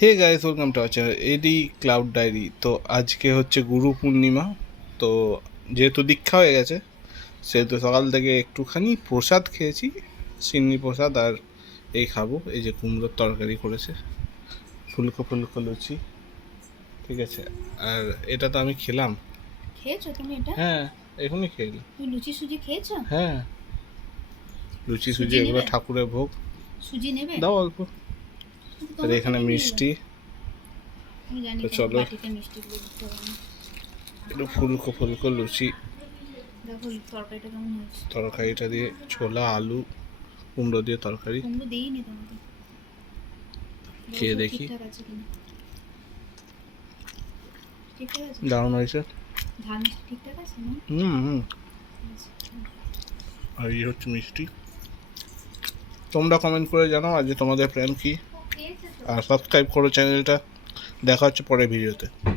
Hey guys, welcome to our channel AD Cloud Diary. তো আজকে হচ্ছে গুরু পূর্ণিমা। তো যেহেতু দীক্ষা হয়ে গেছে সেহেতু সকাল থেকে একটুখানি প্রসাদ খেয়েছি, সিন্নি প্রসাদ। আর এই খাবো, এই যে কুমড়োর তরকারি করেছে, ফুলকো ফুলকো লুচি, ঠিক আছে। আর এটা তো আমি খেলাম। খেয়েছো তুমি এটা? হ্যাঁ, এখনই খেয়ে এলাম। তুমি লুচি সুজি খেয়েছো? হ্যাঁ, লুচি সুজি সুজি এগুলো নেবে? ঠাকুরের ভোগ। সুজি নেবে? দাও অল্প। কিন্তু আর তোমার এখানে থেকে নিয়ে এলো। মিষ্টি। আমি জানি তো তোমার চলো, বাটিতে মিষ্টিগুলো দিতে হবে না। একটু ফুলকো ফুলকো লুচি, দেখো তরকারিটা কেমন হয়েছে। তরকারিটা দিয়ে ছোলা আলু কুমড়ো দিয়ে তরকারি কুমড়ো দিইনি তোমাকে। দেখো খেয়ে সব দেখি। ঠিকঠাক আছে কিনা। ঠিকঠাক আছে? দারুণ হয়েছে। ঝাল মিষ্টি ঠিকঠাক আছে না? হুম হুম। আচ্ছা। আর এই হচ্ছে মিষ্টি। তোমরা কমেন্ট করে জানাও আজ তোমাদের প্ল্যান কি, ও খেয়েছে তো। আর সাবস্ক্রাইব করো চ্যানেলটা। দেখা হচ্ছে পরের ভিডিওতে।